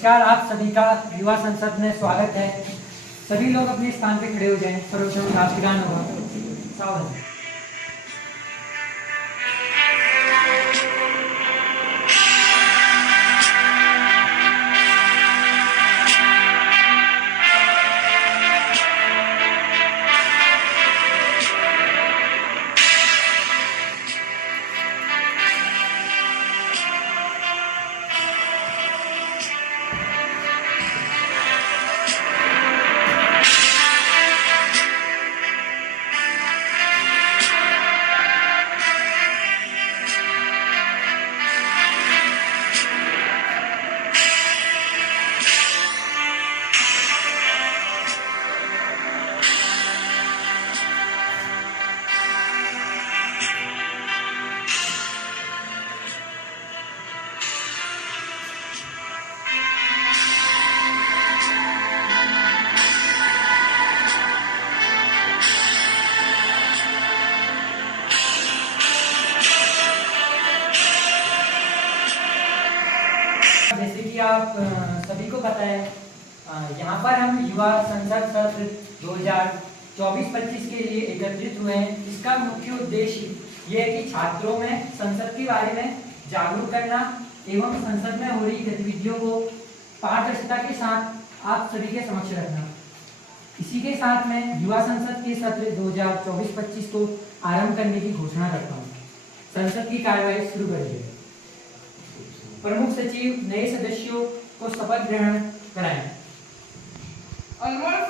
नमस्कार, आप सभी का युवा संसद में स्वागत है। सभी लोग अपने स्थान पे खड़े हो जाएं। सर्वप्रथम राष्ट्रगान होगा। सावधान। जैसे कि आप सभी को पता है, यहाँ पर हम युवा संसद सत्र 2024-25 के लिए एकत्रित हुए हैं। इसका मुख्य उद्देश्य ये है कि छात्रों में संसद के बारे में जागरूक करना एवं संसद में हो रही गतिविधियों को पारदर्शिता के साथ आप सभी के समक्ष रखना। इसी के साथ में युवा संसद के सत्र 2024-25 को आरंभ करने की घोषणा करता हूँ। संसद की कार्यवाही शुरू करिए। प्रमुख सचिव नए सदस्यों को शपथ ग्रहण कराएं। अल्मोड़ा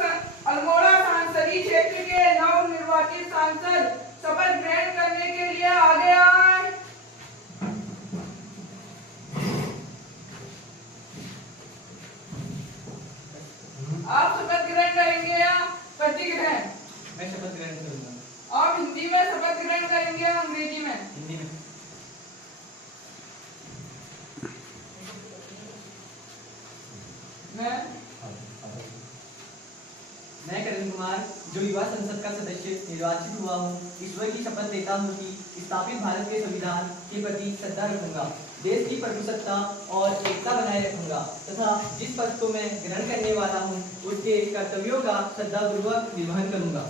संसदीय क्षेत्र के नवनिर्वाचित सांसद शपथ ग्रहण करने के लिए आगे आए। आप शपथ ग्रहण करेंगे या प्रतिग्रहण? मैं शपथ ग्रहण करूंगा। आप हिंदी में शपथ ग्रहण करेंगे या अंग्रेजी में? हिंदी में। मैं करण कुमार, जो युवा संसद का सदस्य निर्वाचित हुआ हूँ, ईश्वर की शपथ लेता हूँ कि स्थापित भारत के संविधान के प्रति श्रद्धा रखूंगा, देश की प्रभुसत्ता और एकता बनाए रखूंगा तथा जिस पद को मैं ग्रहण करने वाला हूँ उसके कर्तव्यों का श्रद्धापूर्वक निर्वहन करूंगा।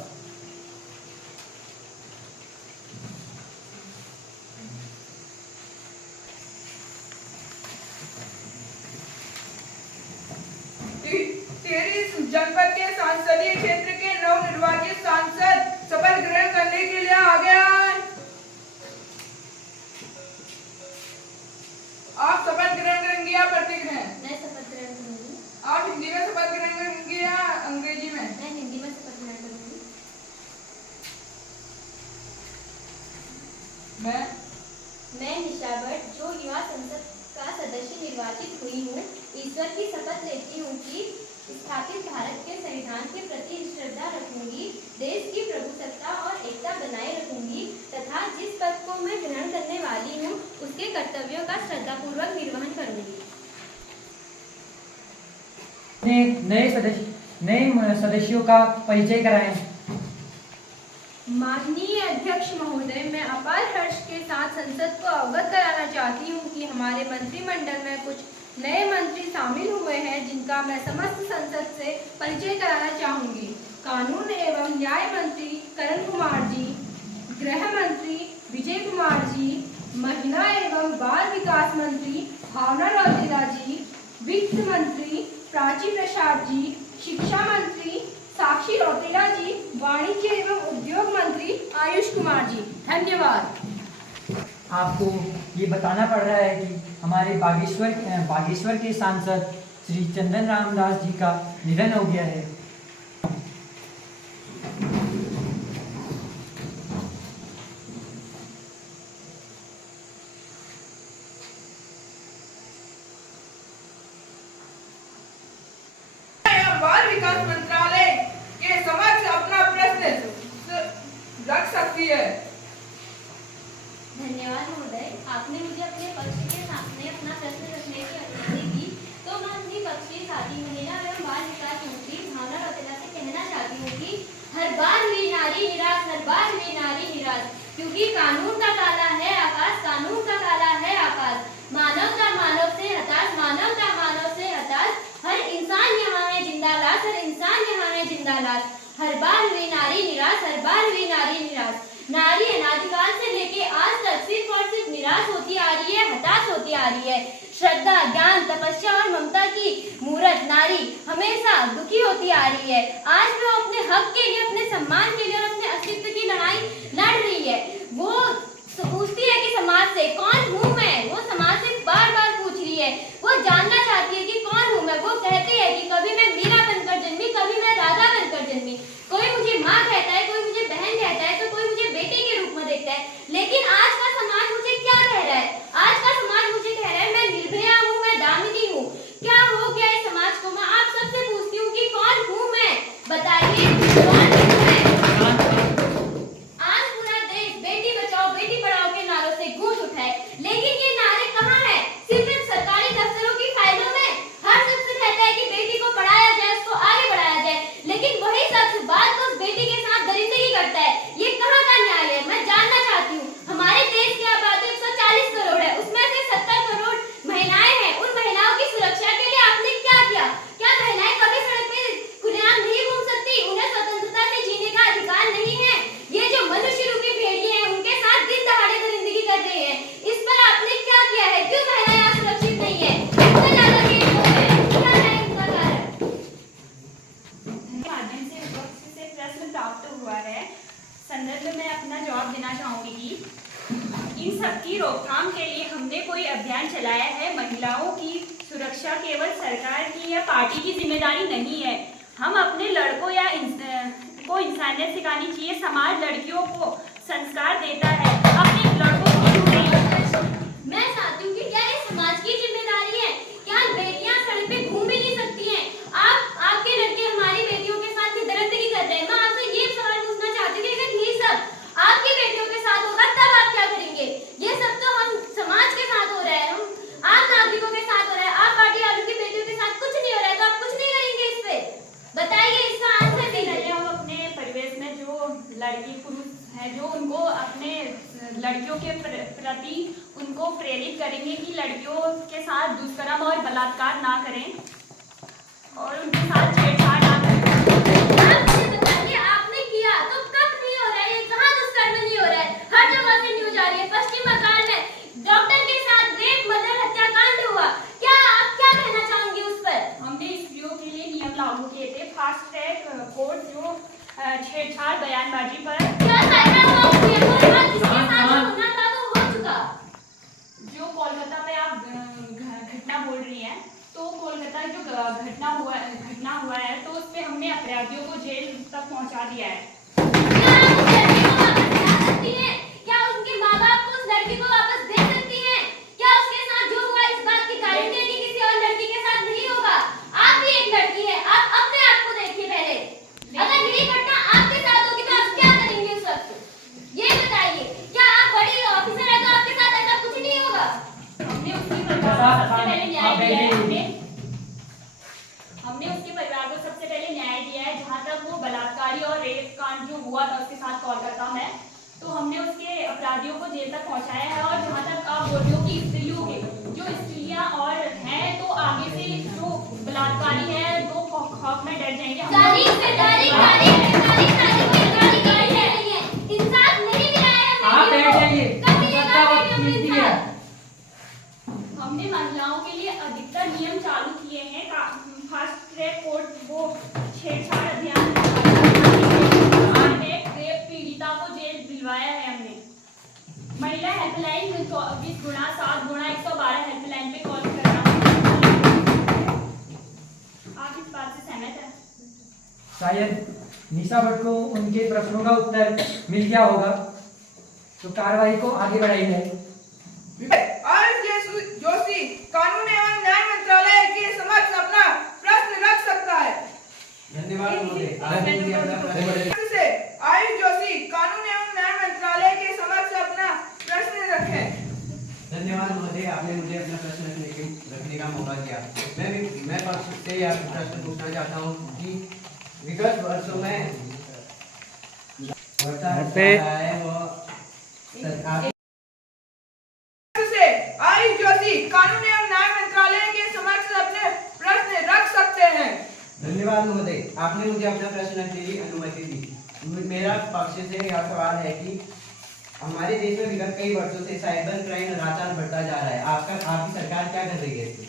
जनपद के संसदीय क्षेत्र के नवनिर्वाचित सांसद शपथ ग्रहण करने के लिए आगे आए। आप शपथ ग्रहण करेंगे या प्रतिग्रहण? मैं शपथ ग्रहण करूंगी। आप हिंदी में शपथ ग्रहण करेंगे या अंग्रेजी में? मैं हिंदी में शपथ ग्रहण करूंगी। मैं निशा भट्ट, जो युवा संसद का सदस्य निर्वाचित हुई हूँ, ईश्वर की शपथ लेती हूँ कि स्थापित भारत के संविधान के प्रति श्रद्धा रखूंगी, देश की प्रभुसत्ता और एकता बनाए रखूंगी तथा जिस पद को मैं ग्रहण करने वाली हूँ उसके कर्तव्यों का श्रद्धापूर्वक निर्वहन करूंगी। नए सदस्यों का परिचय कराएं। माननीय अध्यक्ष महोदय, मैं अपार हर्ष के साथ संसद को अवगत कराना चाहती हूँ कि हमारे मंत्रिमंडल में कुछ नए मंत्री शामिल हुए हैं जिनका मैं समस्त संसद से परिचय कराना चाहूंगी। कानून एवं न्याय मंत्री करण कुमार जी, गृह मंत्री विजय कुमार जी, महिला एवं बाल विकास मंत्री भावना रौतेला जी, वित्त मंत्री प्राची प्रसाद जी, शिक्षा मंत्री साक्षी रौतेला जी, वाणिज्य एवं उद्योग मंत्री आयुष कुमार जी। धन्यवाद। आपको ये बताना पड़ रहा है कि हमारे बागेश्वर के सांसद श्री चंदन रामदास जी का निधन हो गया है। बाल विकास मंत्रालय के समक्ष अपना प्रश्न रख सकती है। धन्यवाद महोदय, आपने मुझे अपने पक्ष के सामने अपना प्रश्न रखने की अनुमति दी, तो मैं अपनी पक्ष की साथी महिला एवं बाल विकास मंत्री भावना रौतेला से कहना चाहती हूँ कि हर बार हुई नारी निराश, हर बार हुई नारी निराश, क्योंकि कानून का काला है आकाश, कानून का काला है आकाश, मानवता मानव से हताश, मानवता मानव से हताश, बार हुई नारी निराश, हर बार हुई नारी निराश। नारी अनादिकाल से लेके आज तक सिर्फ और सिर्फ निराश होती आ रही है, हताश होती आ रही है। श्रद्धा, ज्ञान, तपस्या और ममता की मूर्त नारी हमेशा दुखी होती आ रही है। आज वो अपने हक के लिए, अपने सम्मान के लिए और अपने अस्तित्व की लड़ाई लड़ रही है। वो पूछती है कि समाज से कौन हूँ मैं, वो समाज से बार बार पूछ रही है। वो जानना चाहती है कि कौन हूँ मैं। वो कहती है कि कभी मैं मीरा बनकर जन्मी, कभी मैं राधा बनकर जन्मी। कोई मुझे माँ कहता है, कोई मुझे बहन कहता है, तो कोई मुझे बेटी के रूप में देखता है। लेकिन आज का समाज मुझे क्या कह रहा है? आज का समाज मुझे कह रहा है मैं निर्भया हूँ, मैं दामिनी हूँ। क्या हो गया इस समाज को? मैं आप सबसे पूछती हूँ कि कौन हूँ मैं? बताइए कौन हूँ मैं? आज पूरा देश बेटी बचाओ बेटी पढ़ाओ के नारों से गूंज उठा है, लेकिन ये नारे कहाँ हैं? सिर्फ सरकारी दफ्तरों की फाइलों में। हर शख्स कहता है कि बेटी को पढ़ाया जाए, उसको आगे बढ़ाया जाए, लेकिन वही शख्स बाद में उस बेटी के साथ दरिंदगी करता है। ये कहाँ का न्याय है? मैं जानना चाहती हूँ। हमारे देश की आबादी 140 करोड़ है, उसमें से 70 करोड़ महिलाएं हैं। उन महिलाओं की सुरक्षा के लिए आपने क्या किया? क्या महिलाएं कभी सड़क पे खुलेआम नहीं घूम सकती? उन्हें स्वतंत्रता से जीने का अधिकार नहीं है? ये जो मनुष्य रूपी भेड़िए हैं, उनके साथ दिन दहाड़े दरिंदगी कर रहे हैं। इस पर आपने क्या किया है? क्यों महिलाएं आज सुरक्षित नहीं है? इतना ज्यादा केस हो रहे हैं, क्या है इसका कारण? माध्यम से वक्त से प्रश्न प्राप्त हुआ है। संदर्भ में अपना जवाब देना चाहूंगी कि इन सब की रोकथाम के लिए हमने कोई अभियान चलाया है। महिलाओं की सुरक्षा केवल सरकार की या पार्टी की जिम्मेदारी नहीं है। हम अपने लड़कों या को इंसानियत सिखानी चाहिए। समाज लड़कियों को संस्कार देता है, अपने लड़कों को मैं चाहती हूँ कि क्या ये समाज की जिम्मेदारी है? क्या बेटियां सड़क पे घूम ही नहीं सकती हैं? आपके लड़के हमारी बेटियों के साथ दरिंदगी कर रहे हैं। मैं आपसे ये सवाल पूछना चाहती हूँ कि अगर ये सब आपकी बेटियों के साथ होगा तब आप क्या करेंगे? ये सब तो हम समाज के साथ हो रहा है, हम आम नागरिकों के साथ हो रहा है। आप पार्टी वालों की बेटियों के साथ कुछ नहीं हो रहा है, तो आप कुछ नहीं करेंगे इस पे? बताइए इसका आंसर दीजिए। हम अपने परिवेश में जो लड़की पुरुष है, जो उनको अपने लड़कियों के प्रति उनको प्रेरित करेंगे कि लड़कियों के साथ दुष्कर्म और बलात्कार ना करें और उनके साथ छेड़छाड़ ना करें। आप मुझे बताइए, आपने किया तो कब नहीं हो रहा है? ये कहाँ दुष्कर्म नहीं हो रहा है? हर जगह से न्यूज आ रही है। पश्चिम बंगाल में डॉक्टर के साथ रेप, मर्डर, हत्याकांड हुआ। क्या आप क्या कहना चाहेंगे उस पर? हमने स्त्रियों के लिए नियम लागू किए थे, फास्ट ट्रैक कोर्ट, जो छेड़छाड़ बयानबाजी पर क्या फायदा हुआ उसके? वो बात जिसके साथ होना था तो हो चुका। जो कोलकाता में आप घटना बोल रही हैं, तो कोलकाता जो घटना हुआ है, तो उस पे हमने अपराधियों को जेल तक पहुंचा दिया है। क्या आप उस लड़की को वापस ला सकती हैं? क्या उनके माँ बाप को उस लड़की को वापस दे सकती हैं? क्या उसके साथ जो हुआ इस बात की गारंटी है कि किसी और लड़की के साथ नहीं होगा? आप भी एक लड़की है, आप अपने आप को देखिए पहले। अगर यही घटना आपके साथ होगी तो आप क्या करेंगे उस वक्त? ये बताइए। क्या आप बड़ी ऑफिसर है तो आपके साथ ऐसा कुछ नहीं होगा? हमने उसके परिवार को सबसे पहले न्याय दिया है। हमने उसके परिवार को सबसे पहले न्याय दिया है। जहाँ तक वो बलात्कारी और रेप कांड जो हुआ था उसके साथ कोलकाता में, तो हमने उसके अपराधियों को जेल तक पहुंचाया है। और जहाँ तक आप बोल रहे हो कि स्त्रियों के जो स्त्रियां और हैं, तो आगे से जो बलात्कारी है वो खौफ में डर जाएंगे। तारीख पे तारीख, तारीख पे तारीख, तारीख पे तारीख आ रही है। इंसाफ नहीं मिला है। आप बैठ जाइए, कभी ये सबका बात वक्त नहीं कीमती हुई है। हमने महिलाओं के लिए अधिकतर नियम चालू किए हैं। फास्ट ट्रैक कोर्ट, वो छेड़छाड़ अभियान, रेप पीड़िता को जेल दिलवाया है हमने। महिला हेल्पलाइन 24 गुणा 7 गुणा 112 हेल्पलाइन पे कॉल करना। आप इस बात से सहमत हैं? शायद निशा भट्ट को उनके प्रश्नों का उत्तर मिल गया होगा, तो कार्रवाई को आगे बढ़ाइए। जोशी कानून एवं न्याय मंत्रालय के समक्ष अपना प्रश्न रख सकता है। धन्यवाद महोदय। आयुष जोशी कानून एवं न्याय मंत्रालय के समक्ष अपना प्रश्न रखें। धन्यवाद महोदय, आपने मुझे अपना प्रश्न रखने का मौका दिया। मैं पक्ष से यह प्रश्न पूछना चाहता हूँ कि विगत वर्षों में आयुष जोशी कानून एवं न्याय मंत्रालय के समक्ष अपने प्रश्न रख सकते हैं। धन्यवाद महोदय, आपने मुझे अपना प्रश्न रखने की अनुमति दी। मेरा पक्ष से यह सवाल है कि हमारे देश में विगत कई वर्षों से साइबर क्राइम लगातार बढ़ता जा रहा है। आपकी सरकार क्या कर रही है इसमें?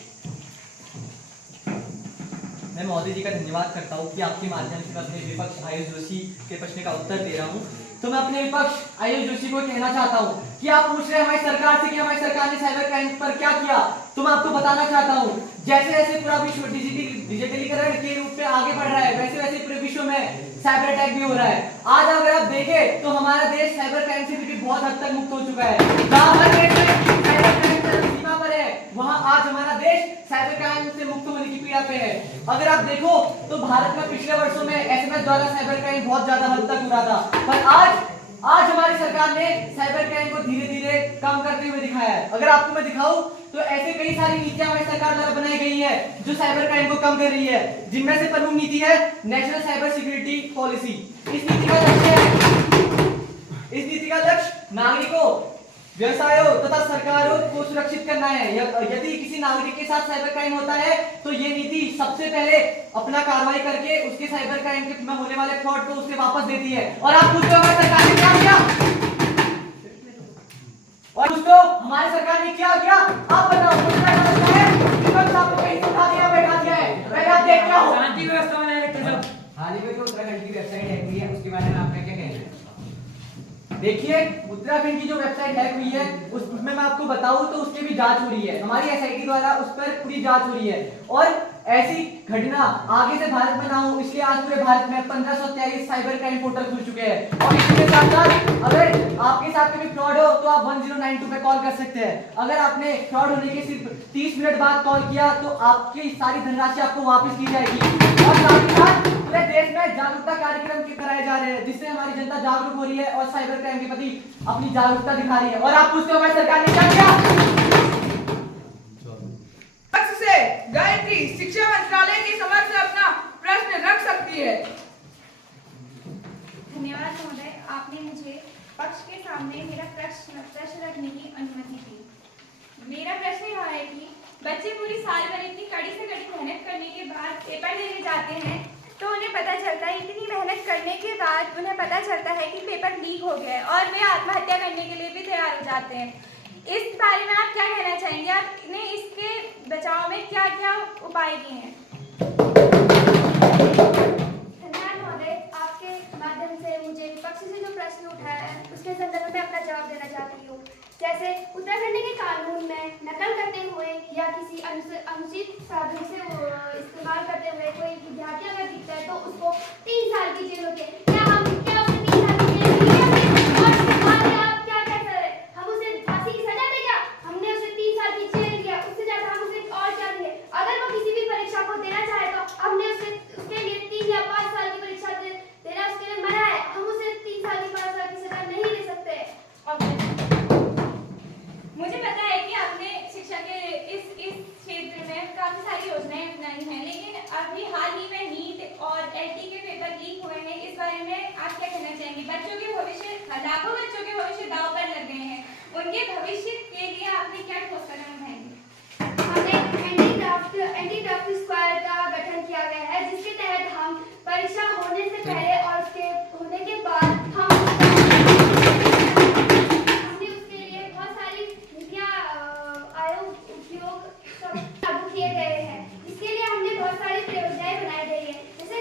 मैं महोदय जी का धन्यवाद करता हूँ कि आपके माध्यम से मैं अपने विपक्ष आयुष जोशी के प्रश्न का उत्तर दे रहा हूँ। तो मैं अपने विपक्ष आयुष जोशी को कहना चाहता हूँ कि आप पूछ रहे हैं हमारी सरकार से कि हमारी सरकार ने साइबर क्राइम पर क्या किया। तो मैं आपको बताना चाहता हूँ, जैसे जैसे पूरा विश्व डिजिटलीकरण के रूप में आगे बढ़ रहा है, वैसे वैसे पूरे विश्व में साइबर अटैक भी हो रहा है। आज अगर आप देखें तो हमारा देश साइबर क्राइम से भी बहुत हद तक मुक्त हो चुका है। जहाँ हर देश में साइबर क्राइम सीमा पर है, वहाँ आज हमारा देश साइबर क्राइम से मुक्त होने की पीड़ा पे है। अगर आप देखो तो भारत में पिछले वर्षों में एसएमएस द्वारा साइबर क्राइम बहुत ज्यादा हद तक हो रहा था, पर आज हमारी सरकार ने साइबर क्राइम को धीरे धीरे कम करते हुए दिखाया है। अगर आपको मैं दिखाऊं तो ऐसे कई सारी नीतियां हमारी सरकार द्वारा बनाई गई है जो साइबर क्राइम को कम कर रही है, जिनमें से प्रमुख नीति है नेशनल साइबर सिक्योरिटी पॉलिसी। इस नीति का लक्ष्य नागरिकों, व्यवसायों तथा सरकारों को सुरक्षित करना है। यदि किसी नागरिक के साथ साइबर क्राइम होता है तो ये नीति सबसे पहले अपना कार्रवाई करके उसके साइबर क्राइम के में होने वाले फ्रॉड को उससे वापस देती है। और आप पूछते हो हमारी सरकार ने क्या किया, और दोस्तों हमारी सरकार ने क्या किया, आप बताओ। मुझे क्या लगता है विपक्ष आपको कहीं से उठा दिया, बैठा दिया है, पहले आप देख क्या हो। शांति व्यवस्था बनाए रखते सब। हाल ही में जो उत्तराखंड की वेबसाइट हैक हुई है उसके बारे में आपका क्या कहना है? देखिए, उत्तराखंड की जो वेबसाइट हैक हुई है उसमें मैं आपको बताऊं तो उसकी भी जांच हो रही है। हमारी एसआईटी द्वारा उस पर पूरी जांच हो रही है और ऐसी घटना आगे से भारत में ना हो, इसलिए आज पूरे भारत में 1523 साइबर क्राइम पोर्टल खुल चुके हैं। और इसके साथ साथ अगर आपके साथ कभी फ्रॉड हो तो आप 1092 पे कॉल कर सकते हैं। अगर आपने फ्रॉड होने के सिर्फ 30 मिनट बाद कॉल किया तो आपकी सारी धनराशि आपको वापस की जाएगी। और साथ ही साथ पूरे देश में जागरूकता कार्यक्रम कराए जा रहे हैं, जिससे हमारी जनता जागरूक हो रही है और साइबर क्राइम के प्रति अपनी जागरूकता दिखा रही है। और आप पूछते हो हमारी सरकार ने क्या किया? से गायत्री शिक्षा मंत्रालय के समक्ष अपना प्रश्न रख सकती है। धन्यवाद महोदय, आपने मुझे पक्ष के सामने मेरा प्रश्न रखने की अनुमति दी। मेरा प्रश्न यह है कि बच्चे पूरी साल भर इतनी कड़ी से कड़ी मेहनत करने के बाद पेपर देने जाते हैं तो उन्हें पता चलता है, इतनी मेहनत करने के बाद उन्हें पता चलता है कि पेपर लीक हो गया है और वे आत्महत्या करने के लिए भी तैयार हो जाते हैं। इस बारे में आप क्या कहना चाहेंगे? आपने इसके बचाव में क्या क्या उपाय किए हैं? धन्यवाद महोदय, आपके माध्यम से मुझे विपक्ष से जो प्रश्न उठाया है उसके संदर्भ में अपना जवाब देना चाहती हूँ। जैसे उत्तराखंड के कानून में नकल करते हुए या किसी अनुचित साधन से इस्तेमाल करते हुए कोई विद्यार्थी अगर दिखता है तो उसको 3 साल की जेल होती है। क्या उसे 3 साल की जेल दी और आप क्या कहते हैं, हम उसे फांसी की सजा देगा? हमने उसे 3 साल की जेल दिया, उससे ज्यादा हम उसे और क्या दिए? अगर वो किसी भी परीक्षा को देना चाहे तो हमने उसके लिए 3 या 5 साल की परीक्षा देना उसके लिए मना है। हम उसे 3 साल की 5 साल की सजा नहीं दे सकते। मुझे पता है कि आपने शिक्षा के इस क्षेत्र में काफी सारी योजनाएं अपनाई हैं, लेकिन अभी हाल ही में नीट और एलटी के पेपर लीक हुए हैं। इस बारे में आप क्या कहना चाहेंगे? बच्चों के भविष्य, लाखों बच्चों के भविष्य दांव पर लग गए हैं, उनके भविष्य के लिए आपने क्या ठोस कदम उठाएंगे? हमने एंटी ड्रफ्ट स्क्वाड का गठन किया गया है, जिसके तहत हम परीक्षा होने से पहले और उसके होने के बाद हमने उसके लिए बहुत सारी नीतियां आयोग उपयोग सब लागू किए गए हैं। इसके लिए हमने बहुत सारी योजनाएं बनाई गई है, जैसे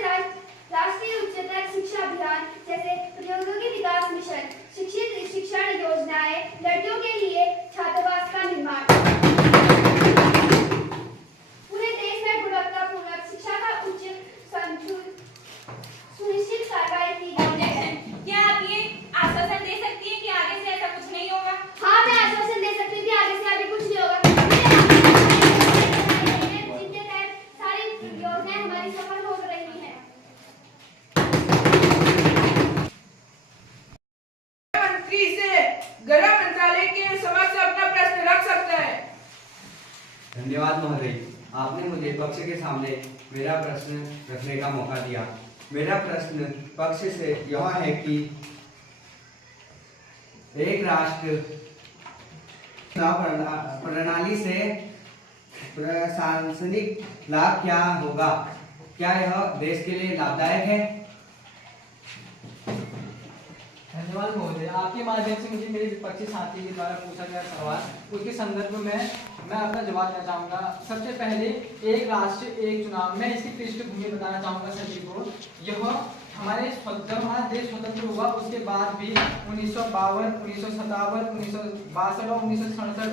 राष्ट्रीय उच्चतर शिक्षा अभियान, जैसे प्रौद्योगिकी विकास मिशन, शिक्षित शिक्षण योजनाएं, लड़कियों के लिए छात्रावास का निर्माण, पूरे देश में गुणवत्तापूर्ण शिक्षा का उच्च सुनिश्चित कार्रवाई की गई है। क्या आप ये आश्वासन दे सकती हैं कि आगे से ऐसा कुछ नहीं होगा? हाँ, मैं आश्वासन दे सकती हूँ कि आगे से आगे कुछ नहीं होगा, जिनके तहत सारी योजनाएं हमारी सफल हो रही हैं। मंत्री से गृह मंत्रालय के समक्ष अपना प्रश्न रख सकता है। धन्यवाद महोदय, आपने मुझे पक्ष के सामने मेरा प्रश्न रखने का मौका दिया। मेरा प्रश्न पक्ष से यह है कि एक राष्ट्र प्रणाली से प्रशासनिक लाभ क्या होगा? क्या यह देश के लिए लाभदायक है? धन्यवाद महोदय, आपके माध्यम से मुझे मेरे विपक्षी साथी के द्वारा पूछा गया सवाल उसके संदर्भ में मैं अपना जवाब देना चाहूँगा। सबसे पहले एक राष्ट्र एक चुनाव, मैं इसकी पृष्ठभूमि बताना चाहूँगा सभी को। यह जब हमारा देश स्वतंत्र हुआ उसके बाद भी 1952, 1957, 1962 और 1967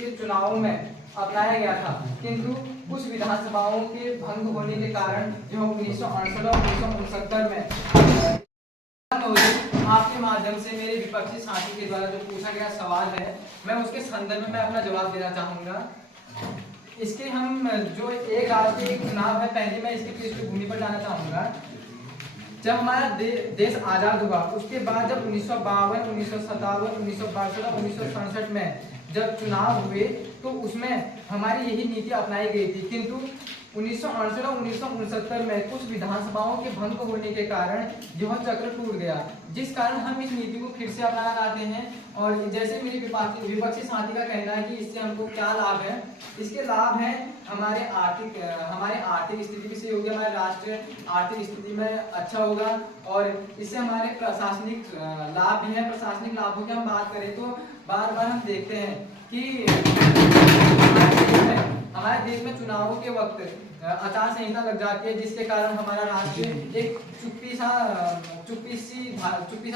के चुनावों में अपनाया गया था, किंतु कुछ विधानसभाओं के भंग होने के कारण जो 1968 और 1969 में आपके माध्यम से मेरे विपक्षी साथी के द्वारा जो पूछा गया सवाल है मैं उसके संदर्भ में अपना जवाब देना चाहूँगा। इसके हम जो एक राष्ट्र एक चुनाव है, पहले मैं इसकी पृष्ठभूमि पर जाना चाहूँगा। जब हमारा देश आज़ाद हुआ उसके बाद जब 1952, 1957, 1962 और 1967 में जब चुनाव हुए तो उसमें हमारी यही नीति अपनाई गई थी, किंतु 1968 और 1969 में कुछ विधानसभाओं के भंग होने के कारण यह चक्र टूट गया, जिस कारण हम इस नीति को फिर से अपनाना चाहते हैं। और जैसे मेरे विपक्षी साथी का कहना है कि इससे हमको क्या लाभ है, इसके लाभ हैं हमारे आर्थिक स्थिति भी सही होगी, हमारे राष्ट्र आर्थिक स्थिति में अच्छा होगा और इससे हमारे प्रशासनिक लाभ भी हैं। प्रशासनिक लाभों की हम बात करें तो बार बार हम देखते हैं कि हमारे देश में चुनावों के वक्त आचार संहिता लग जाती है, जिसके कारण हमारा राष्ट्र एक चुप्पी सा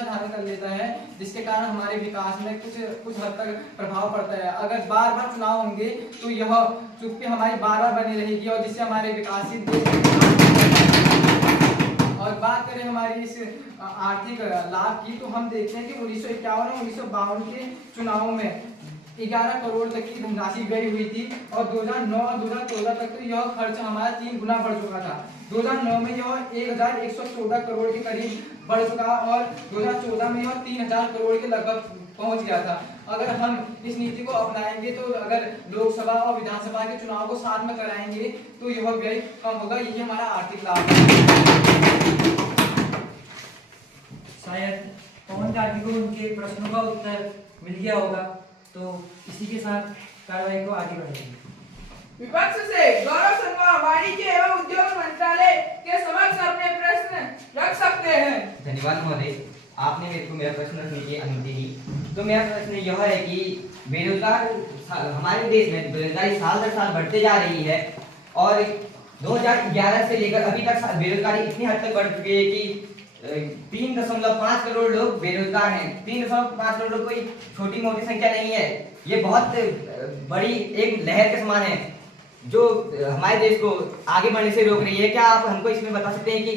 धारण कर लेता है, जिसके कारण हमारे विकास में कुछ हद तक प्रभाव पड़ता है। अगर बार बार चुनाव होंगे तो यह चुप्पी हमारी बार बार बनी रहेगी और जिससे हमारे विकासित और बात करें हमारी इस आर्थिक लाभ की तो हम देखते हैं कि 1951 और 1952 के चुनावों में 11 करोड़ तक की धनराशि गई हुई थी और 2009 और 2014 तक तो यह खर्च हमारा 3 गुना बढ़ चुका था। 2009 में यह 1114 करोड़ के करीब बढ़ चुका और 2014 में यह 3000 करोड़ के लगभग पहुंच गया था। अगर हम इस नीति को अपनाएंगे तो अगर लोकसभा और विधानसभा के चुनाव को साथ में कराएंगे तो यह व्यय कम होगा, यही हमारा आर्थिक लाभ है। शायद पवन काकी को उनके प्रश्नों का उत्तर मिल गया होगा, तो इसी के साथ कार्रवाई को आगे बढ़ाएंगे। विपक्ष से गौरव शर्मा वाणिज्य एवं उद्योग मंत्रालय के समक्ष अपने प्रश्न रख सकते हैं। धन्यवाद महोदय, आपने मेरे को मेरा प्रश्न रखने की अनुमति दी। तो मेरा प्रश्न यह है कि बेरोजगार हमारे देश में बेरोजगारी साल दर साल बढ़ते जा रही है और 2011 से लेकर अभी तक बेरोजगारी इतनी हद तक बढ़ चुकी है कि 3.5 करोड़ लोग बेरोजगार हैं। 3.5 करोड़ लोग कोई छोटी मोटी संख्या नहीं है, ये बहुत बड़ी एक लहर के समान है जो हमारे देश को आगे बढ़ने से रोक रही है। क्या आप हमको इसमें बता सकते हैं कि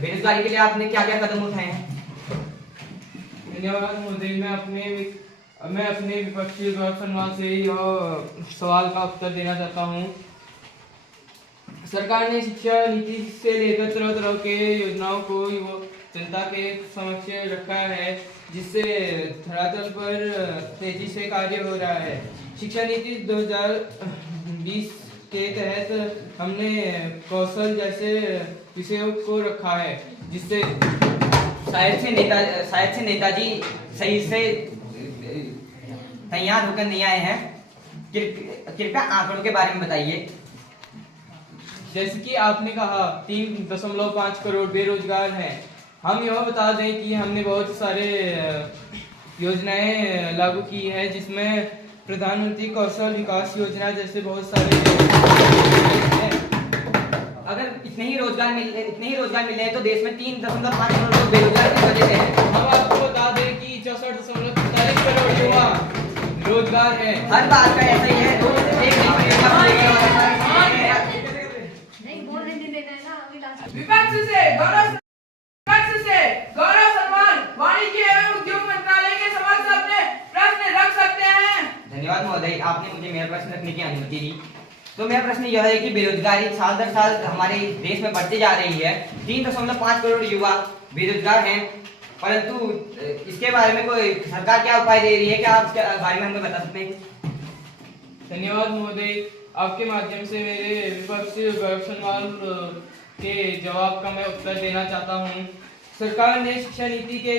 बेरोजगारी के लिए आपने क्या क्या कदम उठाए हैं? धन्यवाद महोदय, मैं अपने विपक्षी गौरव शर्मा से यह सवाल का उत्तर देना चाहता हूँ। सरकार ने शिक्षा नीति से लेकर तरह तरह के योजनाओं को जनता के समक्ष रखा है, जिससे धरातल पर तेजी से कार्य हो रहा है। शिक्षा नीति 2020 के तहत हमने कौशल जैसे विषयों को रखा है, जिससे शायद से नेताजी सही से तैयार होकर नहीं आए हैं। कृपया आंकड़ों के बारे में बताइए। जैसे कि आपने कहा 3.5 करोड़ बेरोजगार हैं। हम यह बता दें कि हमने बहुत सारे योजनाएं लागू की हैं, जिसमें प्रधानमंत्री कौशल विकास योजना जैसे बहुत सारे हैं। अगर इतने ही रोजगार मिल रहे हैं तो देश में 3.5 करोड़ लोग बेरोजगार किस वजह से हैं? हम आपको बता दें कि 64.45 करोड़ युवा रोजगार है। हर बात का ऐसा ही है, विपक्ष से गौरव सम्मान वाणिज्य एवं उद्योग मंत्रालय के समक्ष अपने प्रश्न रख सकते हैं। धन्यवाद महोदय, आपने मुझे मेरा प्रश्न रखने की अनुमति दी। तो मेरा प्रश्न यह है कि बेरोजगारी साल दर साल हमारे देश में बढ़ती जा रही है। 3.5 करोड़ युवा बेरोजगार हैं, परंतु इसके बारे में कोई सरकार क्या उपाय दे रही है? क्या आप इसके बारे में हमें बता सकते हैं? धन्यवाद महोदय, आपके माध्यम से मेरे विपक्ष गौरव शर्मा के जवाब का मैं उत्तर देना चाहता हूँ। सरकार ने शिक्षा नीति के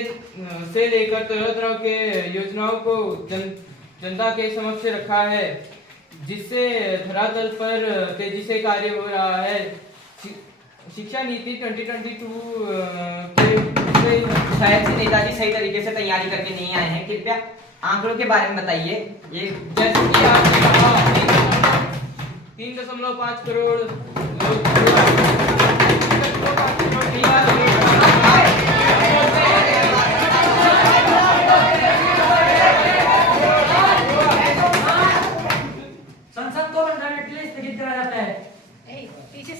से लेकर तरह तरह के योजनाओं को जनता के समक्ष रखा है, जिससे धरातल पर तेजी से कार्य हो रहा है। शिक्षा नीति 2022 के शायद से नेताजी सही तरीके से तैयारी करके नहीं आए हैं, कृपया आंकड़ों के बारे में बताइए। ये जैसे कि आपने कहा 3.5 करोड़ लोग संसद को 15 मिनट के लिए स्थगित करा जाता है। पीछे